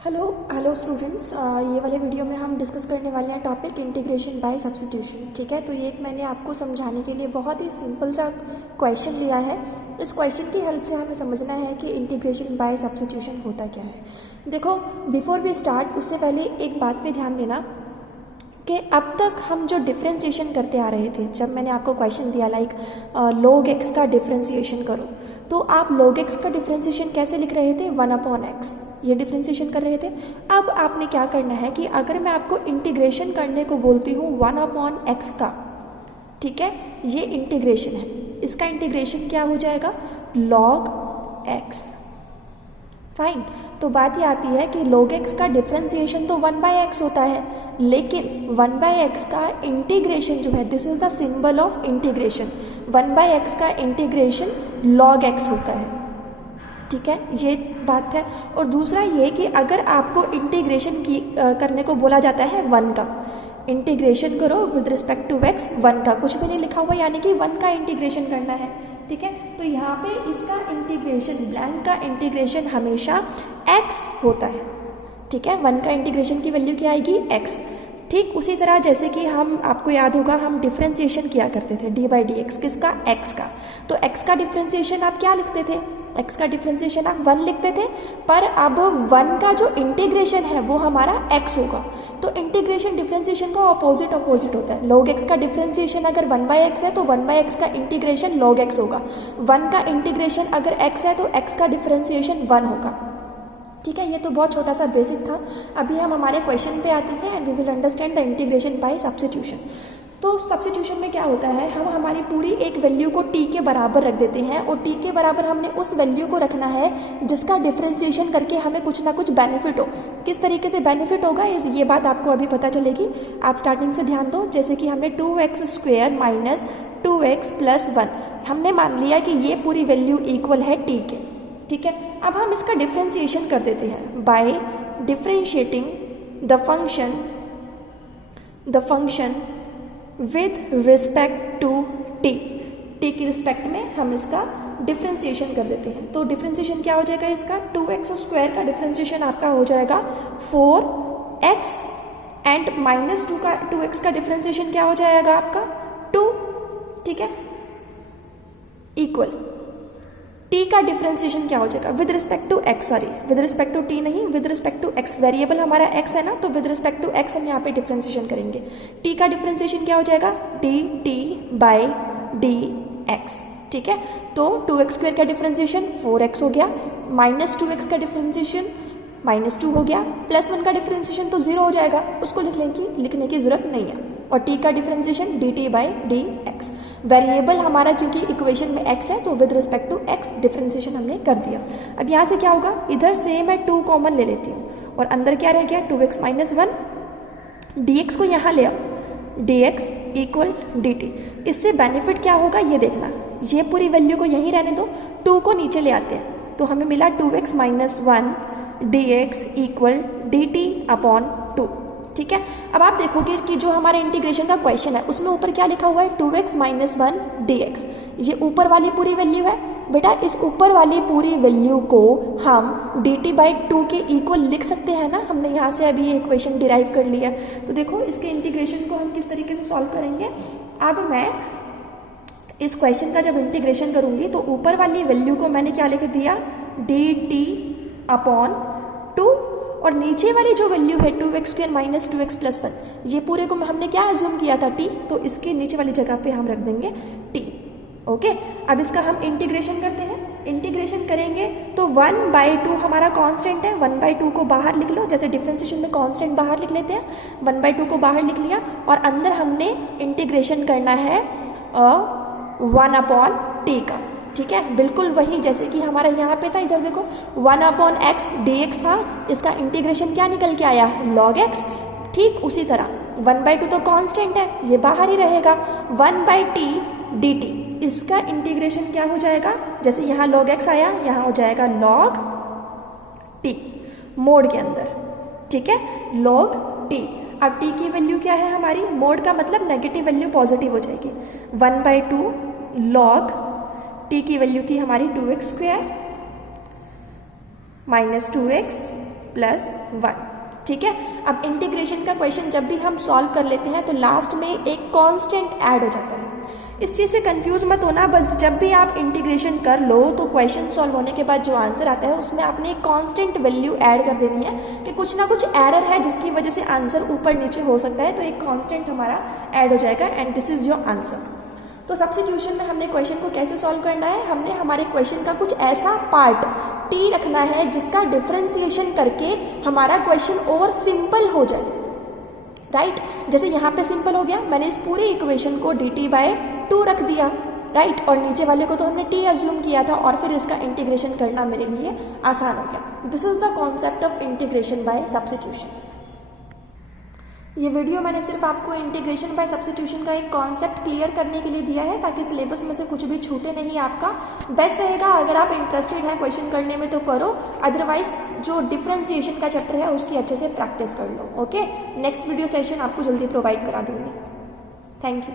Hello hello students, ये वाले video में हम डिस्कस करने वाले हैं टॉपिक इंटीग्रेशन बाय सब्स्टिट्यूशन। ठीक है, तो ये एक मैंने आपको समझाने के लिए बहुत ही सिंपल सा क्वेश्चन लिया है। इस क्वेश्चन की हेल्प से हमें समझना है कि इंटीग्रेशन बाय सब्स्टिट्यूशन होता क्या है। देखो, बिफोर वी स्टार्ट उससे पहले एक बात पे ध्यान देना कि अब तक हम जो डिफ्रेंशिएशन करते आ रहे थे, जब मैंने आपको क्वेश्चन दिया लाइक log x का डिफ्रेंशिएशन करो, तो आप log x का डिफ्रेंशिएशन कैसे लिख रहे थे, 1/x ये डिफ्रेंशिएशन कर रहे थे। अब आपने क्या करना है कि अगर मैं आपको इंटीग्रेशन करने को बोलती हूँ 1/x का, ठीक है, ये इंटीग्रेशन है, इसका इंटीग्रेशन क्या हो जाएगा, log x। फाइन, तो बात ये आती है कि log x का डिफ्रेंशिएशन तो 1/x होता है, लेकिन 1/x का इंटीग्रेशन जो है, this is the symbol of integration, 1/x का इंटीग्रेशन log x होता है। ठीक है, ये बात है। और दूसरा ये कि अगर आपको इंटीग्रेशन करने को बोला जाता है 1 का, इंटीग्रेशन करो विद रिस्पेक्ट टू x, 1 का कुछ भी नहीं लिखा हुआ, यानी कि 1 का इंटीग्रेशन करना है। ठीक है, तो यहाँ पे इसका इंटीग्रेशन, ब्लैंक का इंटीग्रेशन हमेशा x होता है। ठीक है, 1 का इंटीग्रेशन की वैल्यू क्या आएगी, x। ठीक उसी तरह जैसे कि हम, आपको याद होगा, हम डिफ्रेंशिएशन किया करते थे d/dx, किसका, x का। तो x का डिफ्रेंशिएशन आप क्या लिखते थे, x का डिफ्रेंशिएशन आप 1 लिखते थे, पर अब 1 का जो इंटीग्रेशन है वो हमारा x होगा। तो इंटीग्रेशन डिफ्रेंशिएशन का ऑपोजिट होता है। log x का डिफ्रेंशिएशन अगर 1/x है तो 1/x का इंटीग्रेशन log x होगा। 1 का इंटीग्रेशन अगर x है तो x का डिफ्रेंशिएशन 1 होगा। ठीक है, ये तो बहुत छोटा सा बेसिक था। अभी हम हमारे क्वेश्चन पे आते हैं and we will understand the integration by substitution. तो सब्स्टिट्यूशन में क्या होता है, हम हमारी पूरी एक वैल्यू को t के बराबर रख देते हैं, और t के बराबर हमने उस वैल्यू को रखना है जिसका डिफ्रेंशिएशन करके हमें कुछ ना कुछ बेनिफिट हो। किस तरीके से बेनिफिट होगा, ये बात आपको अभी पता चलेगी। आप स्टार्टिंग से ध्यान दो, जैसे कि हमने 2x² माइनस 2x प्लस 1 हमने मान लिया कि ये पूरी वैल्यू इक्वल है t के। ठीक है, अब हम इसका डिफ्रेंशिएशन कर देते हैं by differentiating the function with respect to t की रिस्पेक्ट में हम इसका डिफ्रेंशिएशन कर देते हैं। तो डिफ्रेंशिएशन क्या हो जाएगा इसका, 2x² का डिफ्रेंशिएशन आपका हो जाएगा 4x एंड माइनस 2x का डिफ्रेंशिएशन क्या हो जाएगा आपका 2। ठीक है, इक्वल t का डिफ्रेंशिएशन क्या हो जाएगा with respect to x, sorry with respect to t नहीं, with respect to x, variable हमारा x है ना, तो विद रिस्पेक्ट टू x हम यहाँ पे डिफ्रेंशिएशन करेंगे। t का डिफ्रेंशिएशन क्या हो जाएगा, dt/dx। ठीक है, तो 2x² का डिफ्रेंशिएशन 4x हो गया, माइनस 2x का डिफ्रेंशिएशन -2 हो गया, प्लस 1 का डिफ्रेंशिएशन तो 0 हो जाएगा, उसको लिखने की जरूरत नहीं है। और t का डिफ्रेंशिएशन dt/dx, वेरिएबल हमारा क्योंकि इक्वेशन में x है तो with respect to x differentiation हमने कर दिया। अब यहाँ से क्या होगा, इधर से मैं 2 कॉमन ले लेती हूँ और अंदर क्या रह गया 2x माइनस 1, dx को यहाँ ले आओ, dx इक्वल dt। इससे बेनिफिट क्या होगा ये देखना, ये पूरी वैल्यू को यहीं रहने दो, 2 को नीचे ले आते हैं, तो हमें मिला 2x minus 1 dx equal dt/2। ठीक है, अब आप देखोगे कि जो हमारा इंटीग्रेशन का क्वेश्चन है उसमें ऊपर क्या लिखा हुआ है, 2x माइनस 1 dx। ये ऊपर वाली पूरी वैल्यू है बेटा, इस ऊपर वाली पूरी वैल्यू को हम dt/2 के इक्वल लिख सकते हैं ना, हमने यहाँ से अभी ये इक्वेशन डिराइव कर लिया। तो देखो इसके इंटीग्रेशन को हम किस तरीके से सॉल्व करेंगे। अब मैं इस क्वेश्चन का जब इंटीग्रेशन करूंगी तो ऊपर वाली वैल्यू को मैंने क्या लिख दिया, dt/2, और नीचे वाली जो वैल्यू है 2x² माइनस 2x प्लस 1, ये पूरे को हमने क्या एज्यूम किया था t, तो इसके नीचे वाली जगह पे हम रख देंगे t। ओके, अब इसका हम इंटीग्रेशन करते हैं। इंटीग्रेशन करेंगे तो 1/2 हमारा कांस्टेंट है, 1/2 को बाहर लिख लो, जैसे डिफरेंशिएशन में कांस्टेंट बाहर लिख लेते हैं, 1/2 को बाहर लिख लिया, और अंदर हमने इंटीग्रेशन करना है 1/t का। ठीक है, बिल्कुल वही जैसे कि हमारा यहाँ पे था, इधर देखो 1/x dx था, इसका इंटीग्रेशन क्या निकल के आया, log x। ठीक उसी तरह 1/2 तो कांस्टेंट है, ये बाहर ही रहेगा, 1/t dt, इसका इंटीग्रेशन क्या हो जाएगा, जैसे यहाँ log x आया, यहाँ हो जाएगा log t मोड के अंदर। ठीक है, log t। अब t की वैल्यू क्या है हमारी, मोड का मतलब नेगेटिव वैल्यू पॉजिटिव हो जाएगी, 1/2 log t की वैल्यू थी हमारी 2x² माइनस 2x प्लस 1। ठीक है, अब इंटीग्रेशन का क्वेश्चन जब भी हम सॉल्व कर लेते हैं तो लास्ट में एक कांस्टेंट ऐड हो जाता है। इस चीज़ से कंफ्यूज मत होना, बस जब भी आप इंटीग्रेशन कर लो तो क्वेश्चन सॉल्व होने के बाद जो आंसर आता है उसमें आपने एक कांस्टेंट वैल्यू ऐड कर देनी है कि कुछ ना कुछ एरर है जिसकी वजह से आंसर ऊपर नीचे हो सकता है, तो एक कांस्टेंट हमारा ऐड हो जाएगा and this is your answer. तो सब्स्टिट्यूशन में हमने क्वेश्चन को कैसे सॉल्व करना है, हमने हमारे क्वेश्चन का कुछ ऐसा पार्ट टी रखना है जिसका डिफरेंशिएशन करके हमारा क्वेश्चन और सिंपल हो जाए, राइट। जैसे यहाँ पे सिंपल हो गया, मैंने इस पूरे इक्वेशन को dt/2 रख दिया, राइट, और नीचे वाले को तो हमने t अज्यूम किया था और फिर इसका इंटीग्रेशन करना मेरे लिए आसान हो गया। This is the concept of integration by substitution. ये वीडियो मैंने सिर्फ आपको इंटीग्रेशन बाय सब्स्टिट्यूशन का एक कॉन्सेप्ट क्लियर करने के लिए दिया है ताकि सिलेबस में से कुछ भी छूटे नहीं। आपका बेस्ट रहेगा अगर आप इंटरेस्टेड हैं क्वेश्चन करने में तो करो, अदरवाइज जो डिफरेंशिएशन का चैप्टर है उसकी अच्छे से प्रैक्टिस कर लो। ओके, नेक्स्ट वीडियो सेशन आपको जल्दी प्रोवाइड करा दूंगी। Thank you.